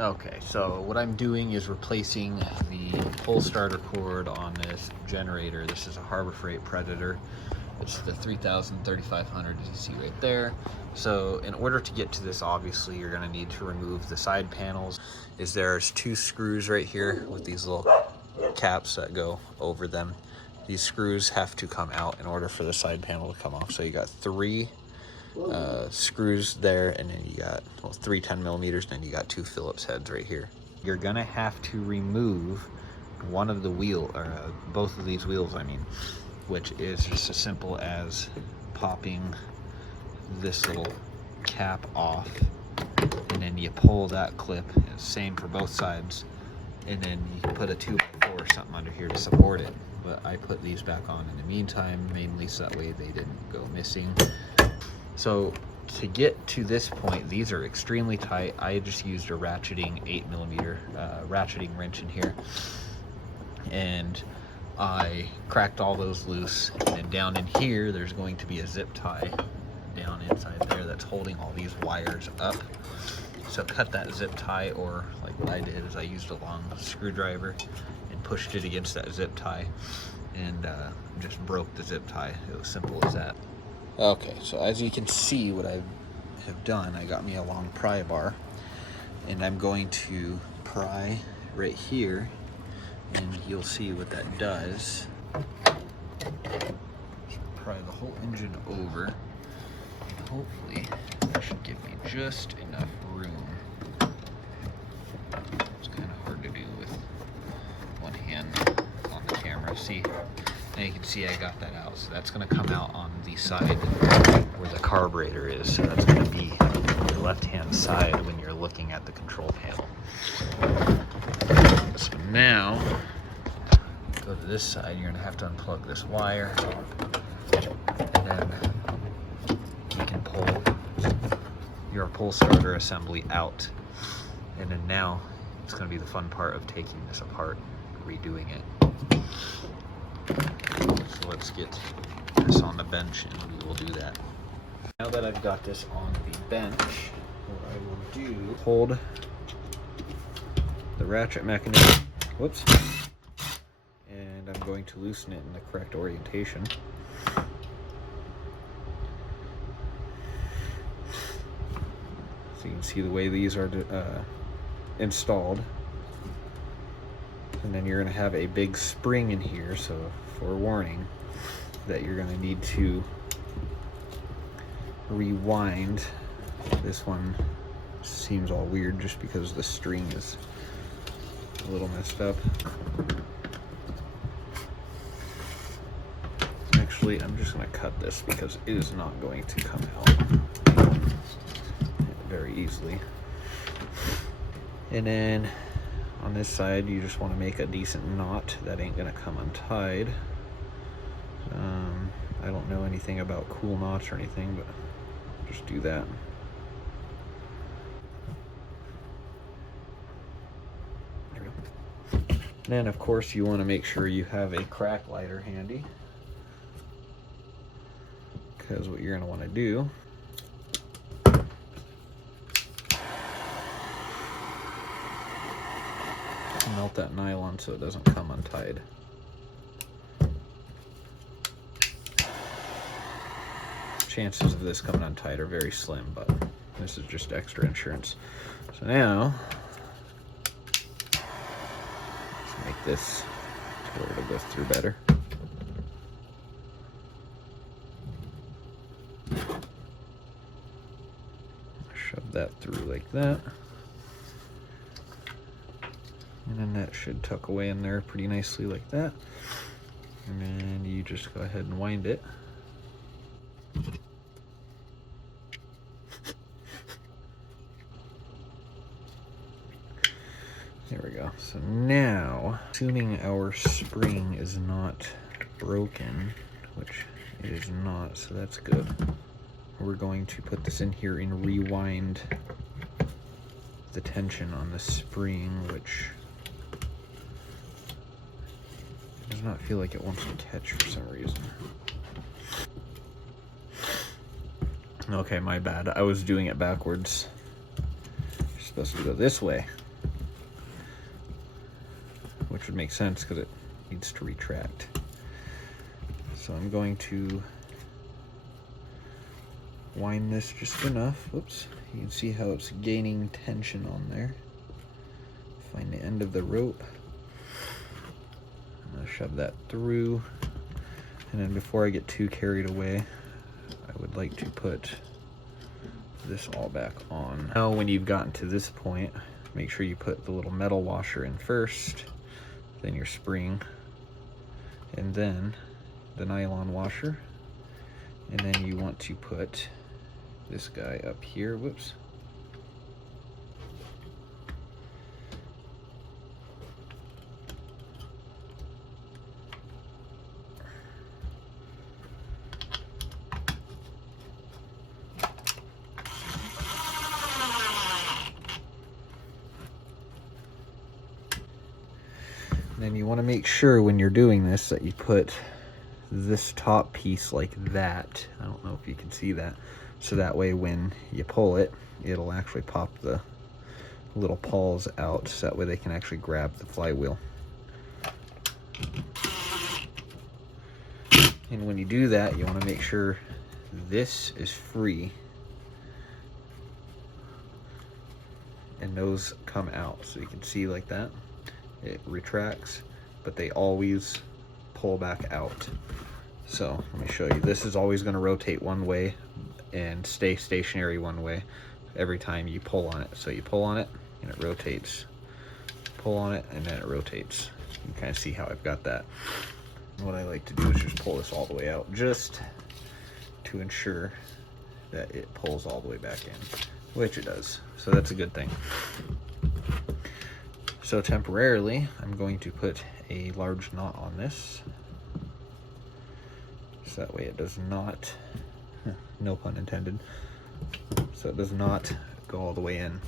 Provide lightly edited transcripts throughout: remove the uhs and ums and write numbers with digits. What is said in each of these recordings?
Okay, so what I'm doing is replacing the pull starter cord on this generator. This is a Harbor Freight Predator. It's the 3000, 3500 as you see right there. So in order to get to this, obviously you're going to need to remove the side panels. There's 2 screws right here with these little caps that go over them. These screws have to come out in order for the side panel to come off. So you got 3 screws there, and then you got 3 10mm, and then you got 2 Phillips heads right here. You're gonna have to remove one of the wheel, or both of these wheels, I mean, which is just as simple as popping this little cap off, and then you pull that clip. Same for both sides, and then you can put a 2x4 or something under here to support it. But I put these back on in the meantime, mainly so that way they didn't go missing. So to get to this point, these are extremely tight. I just used a ratcheting 8mm ratcheting wrench in here, and I cracked all those loose. And down in here, there's going to be a zip tie down inside there that's holding all these wires up. So cut that zip tie, or like what I did is I used a long screwdriver and pushed it against that zip tie, and just broke the zip tie. It was simple as that. Okay, so as you can see, what I have done, I got me a long pry bar, and I'm going to pry right here, and you'll see what that does. Just pry the whole engine over, and hopefully that should give me just enough room. It's kind of hard to do with one hand on the camera. See? Now you can see I got that out, so that's going to come out on the side where the carburetor is. So that's going to be the left-hand side when you're looking at the control panel. So now, go to this side. You're going to have to unplug this wire, and then you can pull your pull starter assembly out. And then now it's going to be the fun part of taking this apart, redoing it. So let's get this on the bench, and we will do that. Now that I've got this on the bench, what I will do, hold the ratchet mechanism, whoops, and I'm going to loosen it in the correct orientation. So you can see the way these are installed. And then you're going to have a big spring in here, so forewarning that you're going to need to rewind. This one seems all weird just because the string is a little messed up. Actually, I'm just going to cut this because it is not going to come out very easily. And then on this side, you just want to make a decent knot that ain't going to come untied. I don't know anything about cool knots or anything, but just do that. There we go. Then, of course, you want to make sure you have a crack lighter handy, because what you're going to want to do melt that nylon so it doesn't come untied. Chances of this coming untied are very slim, but this is just extra insurance. So now, let's make this to where it'll go through better. Shove that through like that. And then that should tuck away in there pretty nicely like that. And then you just go ahead and wind it. There we go. So now, assuming our spring is not broken, which it is not, so that's good, we're going to put this in here and rewind the tension on the spring, which does not feel like it wants to catch for some reason. Okay, my bad. I was doing it backwards. You're supposed to go this way. which would make sense because it needs to retract. So I'm going to wind this just enough. Whoops. You can see how it's gaining tension on there. Find the end of the rope. I'm going to shove that through. And then before I get too carried away, I would like to put this all back on. Now when you've gotten to this point, make sure you put the little metal washer in first, then your spring, and then the nylon washer. And then you want to put this guy up here. Whoops. Then you want to make sure when you're doing this that you put this top piece like that. I don't know if you can see that. So that way when you pull it, it'll actually pop the little pawls out, so that way they can actually grab the flywheel. And when you do that, you want to make sure this is free and those come out. So you can see like that. It retracts, but they always pull back out. So let me show you. This is always going to rotate one way and stay stationary one way every time you pull on it. So you pull on it and it rotates. Pull on it and then it rotates. You can kind of see how I've got that. And what I like to do is just pull this all the way out, just to ensure that it pulls all the way back in, which it does. So that's a good thing. So temporarily, I'm going to put a large knot on this, so that way it does not, no pun intended, so it does not go all the way in,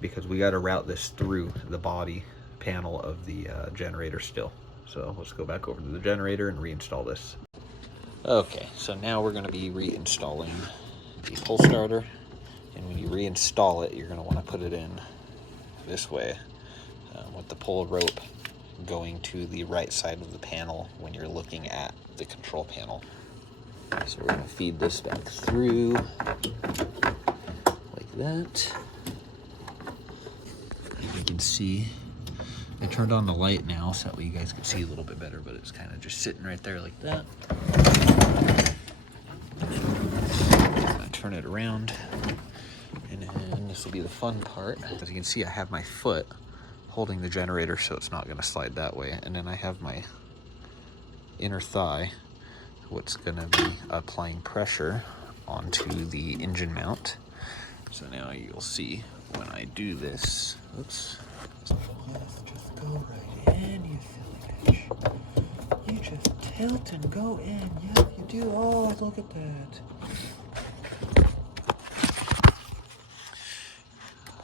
because we got to route this through the body panel of the generator still. So let's go back over to the generator and reinstall this. Okay, so now we're going to be reinstalling the pull starter, and when you reinstall it, you're going to want to put it in this way. With the pull rope going to the right side of the panel when you're looking at the control panel. So we're going to feed this back through like that. As you can see, I turned on the light now so that way you guys can see a little bit better, but it's kind of just sitting right there like that. I'm going to turn it around, and then this will be the fun part. As you can see, I have my foot holding the generator so it's not going to slide that way, and then I have my inner thigh, what's going to be applying pressure onto the engine mount. So now you'll see when I do this, oops, just go right in, you silly bitch. You just tilt and go in. Yep, you do. Oh, look at that.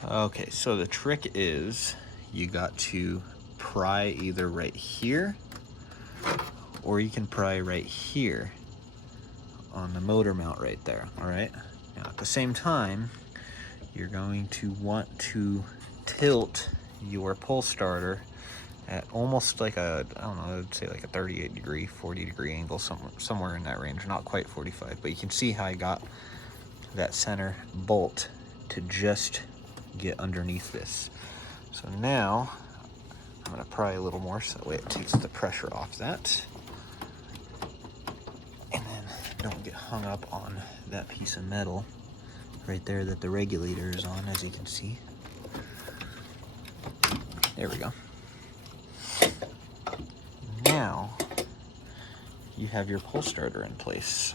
Okay, so the trick is you got to pry either right here, or you can pry right here on the motor mount right there. All right, now at the same time, you're going to want to tilt your pull starter at almost like a, I don't know, I'd say like a 38 degree, 40 degree angle, somewhere in that range, not quite 45, but you can see how I got that center bolt to just get underneath this. So now I'm going to pry a little more so that way it takes the pressure off that. And then don't get hung up on that piece of metal right there that the regulator is on, as you can see. There we go. Now you have your pull starter in place.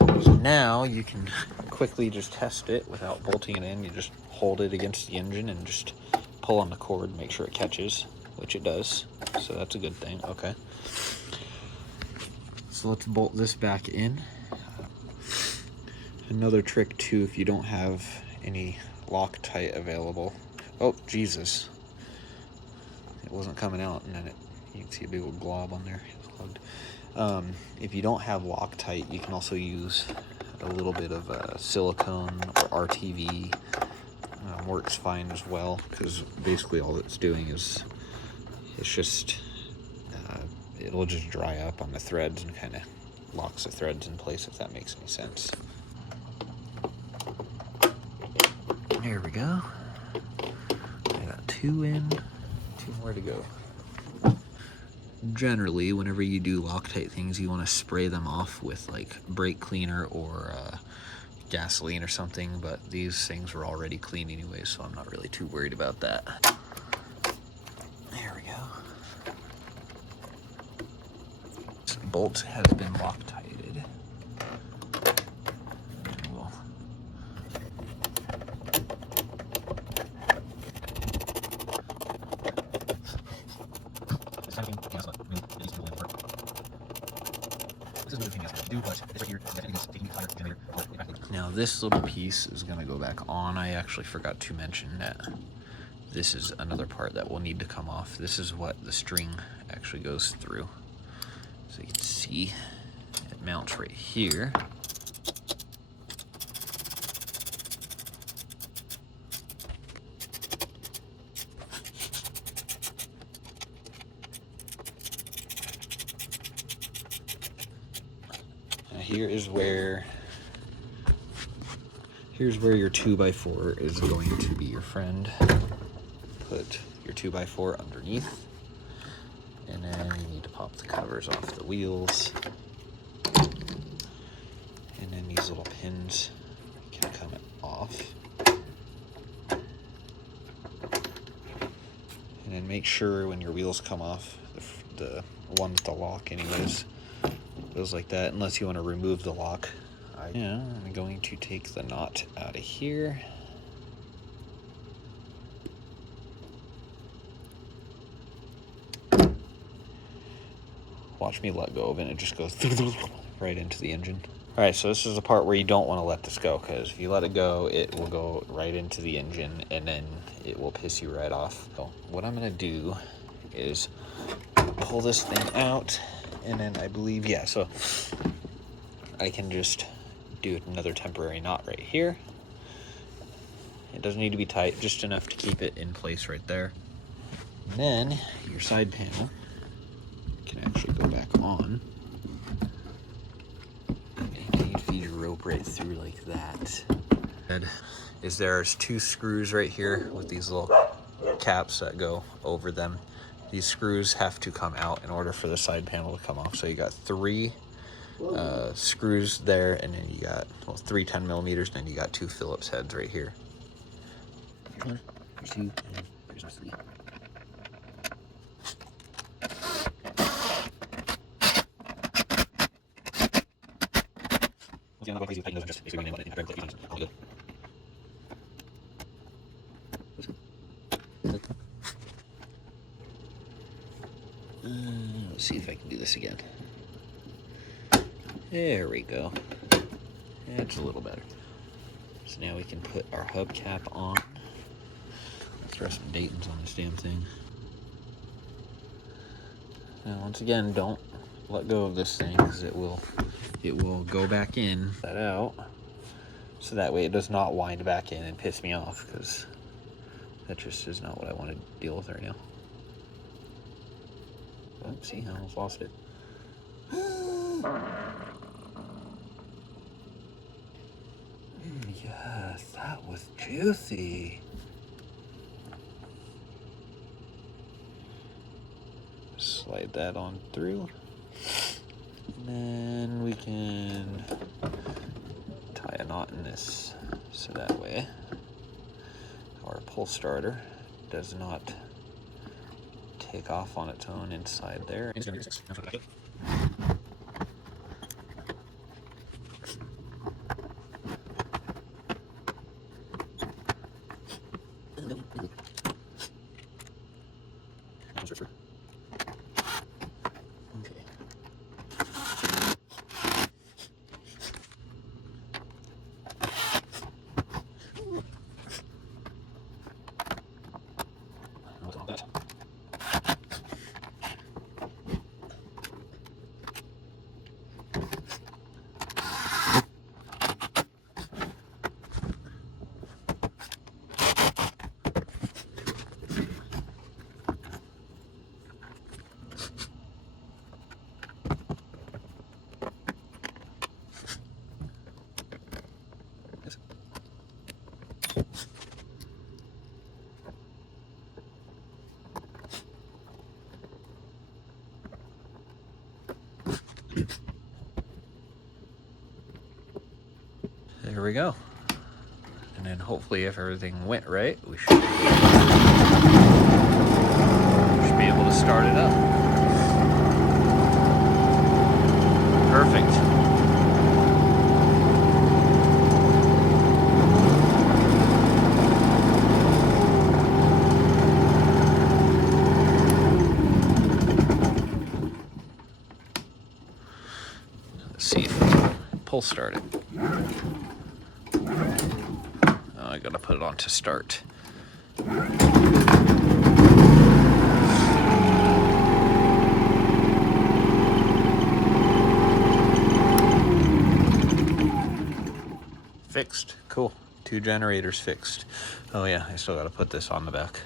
So now you can quickly just test it without bolting it in. You just hold it against the engine and just pull on the cord, make sure it catches, which it does. So that's a good thing. Okay. So let's bolt this back in. Another trick too, if you don't have any Loctite available. Oh, Jesus. It wasn't coming out, and then you can see a big old glob on there. If you don't have Loctite, you can also use a little bit of silicone or RTV. Works fine as well, because basically all it's doing is It's just, it'll just dry up on the threads and kind of locks the threads in place, if that makes any sense. There we go. I got 2 in, 2 more to go. Generally, whenever you do Loctite things, you want to spray them off with like brake cleaner or gasoline or something, but these things were already clean anyway, so I'm not really too worried about that. There we go. This bolt has been Loctited. Now this little piece is going to go back on. I actually forgot to mention that this is another part that will need to come off. This is what the string actually goes through. So you can see it mounts right here. Here's where your 2x4 is going to be your friend. Put your 2x4 underneath, and then you need to pop the covers off the wheels, and then these little pins can come off. And then make sure when your wheels come off, the one with the lock anyways, goes like that, unless you want to remove the lock. I'm going to take the knot out of here. Watch me let go of it, and it just goes right into the engine. All right, so this is the part where you don't want to let this go, because if you let it go, it will go right into the engine, and then it will piss you right off. So what I'm going to do is pull this thing out, and then I believe, yeah, so I can just do another temporary knot right here. It doesn't need to be tight, just enough to keep it in place right there. And then your side panel can actually go back on. And you feed your rope right through like that. There's 2 screws right here with these little caps that go over them. These screws have to come out in order for the side panel to come off. So you got 3 screws there, and then you got 3 10mm, and then you got 2 Phillips heads right here. Here's 1, here's 2, and here's 3. Let's see if I can do this again. There we go. That's a little better. So now we can put our hubcap on. Let's throw some Daytons on this damn thing. Now once again, don't let go of this thing, because it will go back in. That out, so that way it does not wind back in and piss me off, because that just is not what I want to deal with right now. Oh, see, I almost lost it. Yes, that was juicy. Slide that on through. And then we can tie a knot in this, so that way our pull starter does not take off on its own inside there. There we go. And then hopefully if everything went right, we should be able to start it up. Perfect. Let's see if we can pull start it. Oh, I gotta put it on to start. Fixed. Cool. 2 generators fixed. Oh yeah, I still gotta put this on the back.